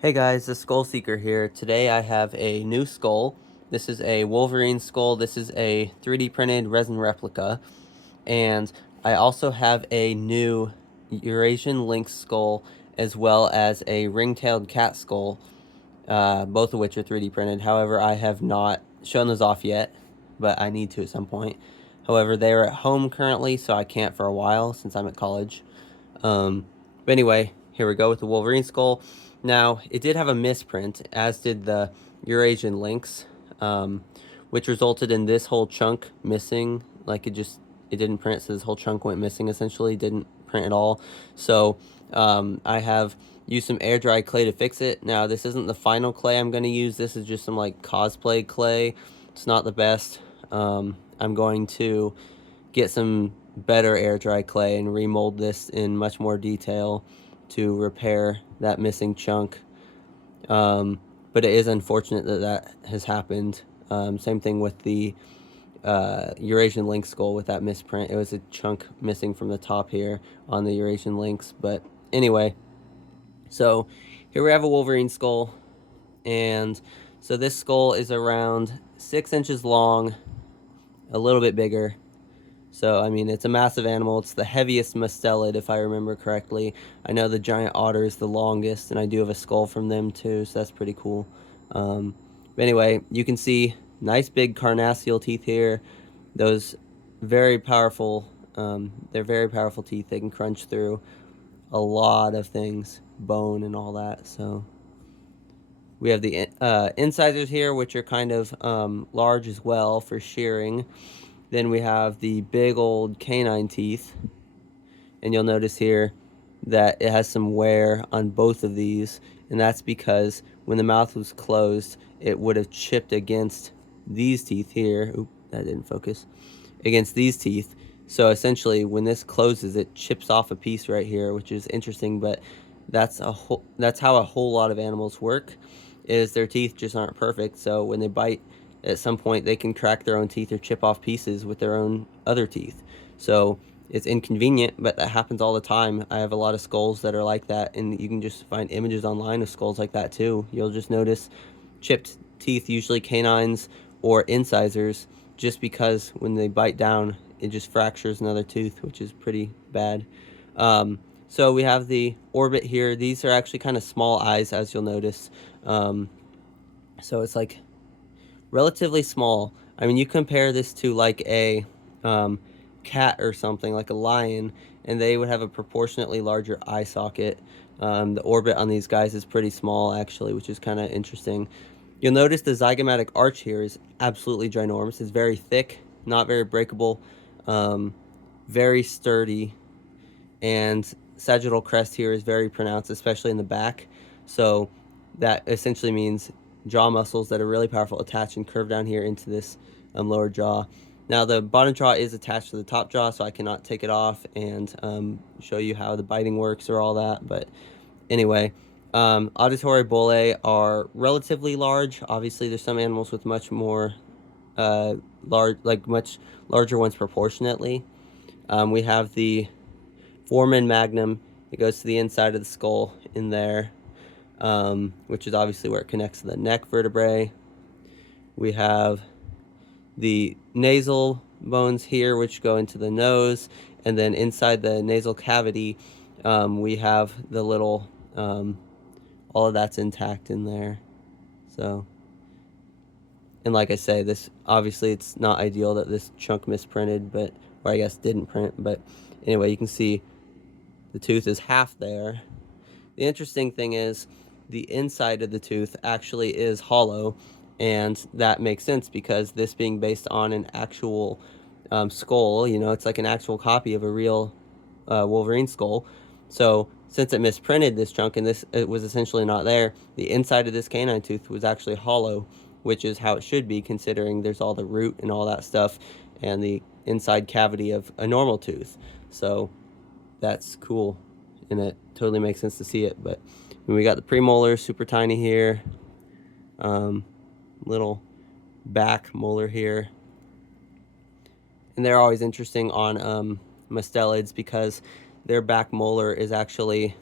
Hey guys, the Skull Seeker here. Today I have a new skull. This is a Wolverine skull. This is a 3D printed resin replica. And I also have a new Eurasian lynx skull as well as a ring-tailed cat skull, both of which are 3D printed. However, I have not shown those off yet, but I need to at some point. However, they are at home currently, so I can't for a while since I'm at college. But anyway, here we go with the Wolverine skull. Now, it did have a misprint, as did the Eurasian lynx, which resulted in this whole chunk missing. Like it didn't print, so this whole chunk went missing essentially, didn't print at all. So I have used some air dry clay to fix it. Now, this isn't the final clay I'm going to use. This is just some like cosplay clay. It's not the best. I'm going to get some better air dry clay and remold this in much more detail to repair that missing chunk. But it is unfortunate that that has happened. Same thing with the Eurasian lynx skull with that misprint. It was a chunk missing from the top here on the Eurasian lynx. But anyway, so here we have a Wolverine skull. And so this skull is around 6 inches long, a little bit bigger. So, I mean, it's a massive animal. It's the heaviest mustelid, if I remember correctly. I know the giant otter is the longest, and I do have a skull from them too, so that's pretty cool. But anyway, you can see nice big carnassial teeth here. Those very powerful, they're very powerful teeth. They can crunch through a lot of things, bone and all that. So we have the incisors here, which are kind of large as well for shearing. Then we have the big old canine teeth. And you'll notice here that it has some wear on both of these. And that's because when the mouth was closed, it would have chipped against these teeth here. Oop, that didn't focus. Against these teeth. So essentially, when this closes, it chips off a piece right here, which is interesting. But that's how a whole lot of animals work. Is their teeth just aren't perfect. So when they bite, at some point they can crack their own teeth or chip off pieces with their own other teeth. So it's inconvenient, but that happens all the time. I have a lot of skulls that are like that, and you can just find images online of skulls like that too. You'll just notice chipped teeth, usually canines or incisors, just because when they bite down, it just fractures another tooth, which is pretty bad. So we have the orbit here. These are actually kind of small eyes, as you'll notice. So it's like relatively small. I mean, you compare this to like a cat or something, like a lion, and they would have a proportionately larger eye socket. The orbit on these guys is pretty small, actually, which is kind of interesting. You'll notice the zygomatic arch here is absolutely ginormous. It's very thick, not very breakable, very sturdy, and sagittal crest here is very pronounced, especially in the back. So that essentially means jaw muscles that are really powerful attach and curve down here into this lower jaw. Now the bottom jaw is attached to the top jaw, so I cannot take it off and show you how the biting works or all that. But anyway, auditory bullae are relatively large. Obviously, there's some animals with much more much larger ones proportionately. We have the foramen magnum. It goes to the inside of the skull in there, which is obviously where it connects to the neck vertebrae. We have the nasal bones here, which go into the nose, and then inside the nasal cavity, we have the little, all of that's intact in there. So, and like I say, this obviously it's not ideal that this chunk misprinted, but, or I guess didn't print, but anyway, you can see the tooth is half there. The interesting thing is the inside of the tooth actually is hollow, and that makes sense because this being based on an actual skull, you know, it's like an actual copy of a real Wolverine skull. So since it misprinted this chunk and it was essentially not there, the inside of this canine tooth was actually hollow, which is how it should be considering there's all the root and all that stuff and the inside cavity of a normal tooth. So that's cool, and it totally makes sense to see it. But we got the premolars, super tiny here, little back molar here, and they're always interesting on mustelids because their back molar is actually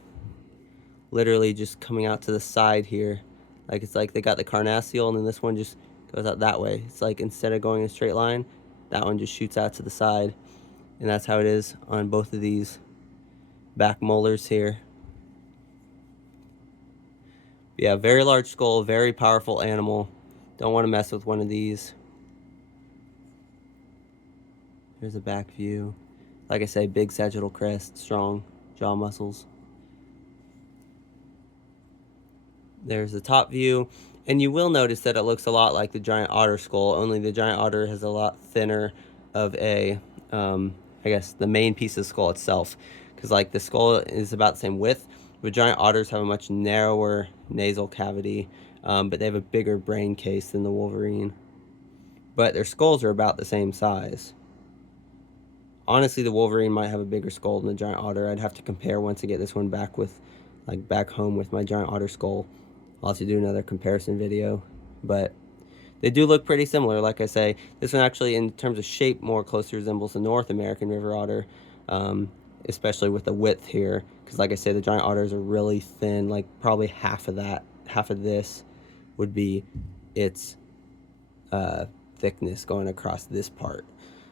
literally just coming out to the side here. Like it's like they got the carnassial, and then this one just goes out that way. It's like instead of going in a straight line, that one just shoots out to the side. And that's how it is on both of these back molars here. Yeah, very large skull, very powerful animal. Don't want to mess with one of these. Here's a back view. Like I say, big sagittal crest, strong jaw muscles. There's the top view, and you will notice that it looks a lot like the giant otter skull, only the giant otter has a lot thinner of a, I guess, the main piece of the skull itself, because like the skull is about the same width, but giant otters have a much narrower nasal cavity, but they have a bigger brain case than the Wolverine. But their skulls are about the same size. Honestly, the Wolverine might have a bigger skull than the giant otter. I'd have to compare once I get this one back with, like, back home with my giant otter skull. I'll have to do another comparison video, but they do look pretty similar. Like I say, this one actually, in terms of shape, more closely resembles the North American river otter, especially with the width here. Because, like I say, the giant otters are really thin. Like probably half of that, half of this, would be its thickness going across this part.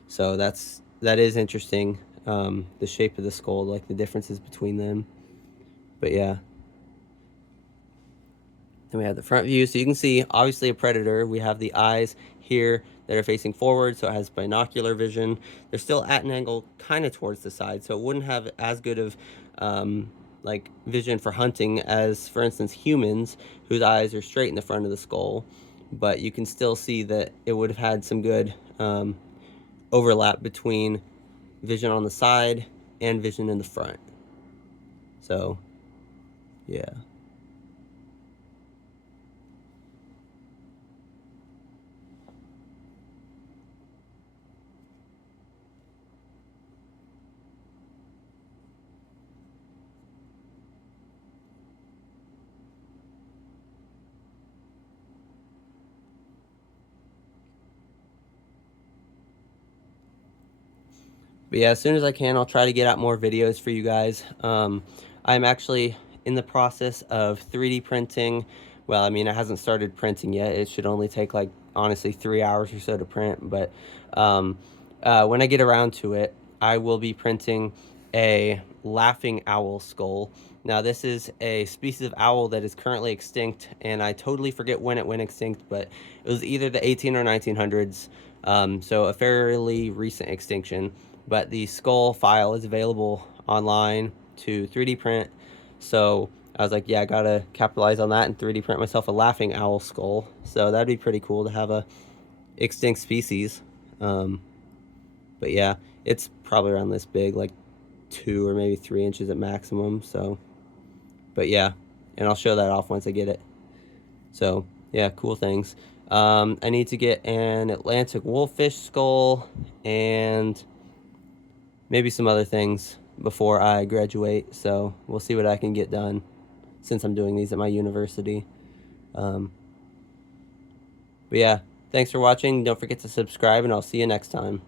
So that is interesting. The shape of the skull, like the differences between them. But yeah. Then we have the front view, so you can see obviously a predator. We have the eyes here that are facing forward, so it has binocular vision. They're still at an angle kind of towards the side, so it wouldn't have as good of like vision for hunting as, for instance, humans whose eyes are straight in the front of the skull. But you can still see that it would have had some good overlap between vision on the side and vision in the front. So, yeah. But yeah, as soon as I can, I'll try to get out more videos for you guys. I'm actually in the process of 3D printing. Well, I mean, it hasn't started printing yet. It should only take like, honestly, 3 hours or so to print. But when I get around to it, I will be printing a laughing owl skull. Now, this is a species of owl that is currently extinct, and I totally forget when it went extinct, but it was either the 18 or 1900s, so a fairly recent extinction. But the skull file is available online to 3D print, so I was like, yeah, I gotta capitalize on that and 3D print myself a laughing owl skull. So that'd be pretty cool to have a extinct species. But yeah, it's probably around this big, like 2 or maybe 3 inches at maximum. So, but yeah, and I'll show that off once I get it. So yeah, cool things. I need to get an Atlantic wolffish skull and maybe some other things before I graduate. So we'll see what I can get done since I'm doing these at my university. But yeah, thanks for watching. Don't forget to subscribe, and I'll see you next time.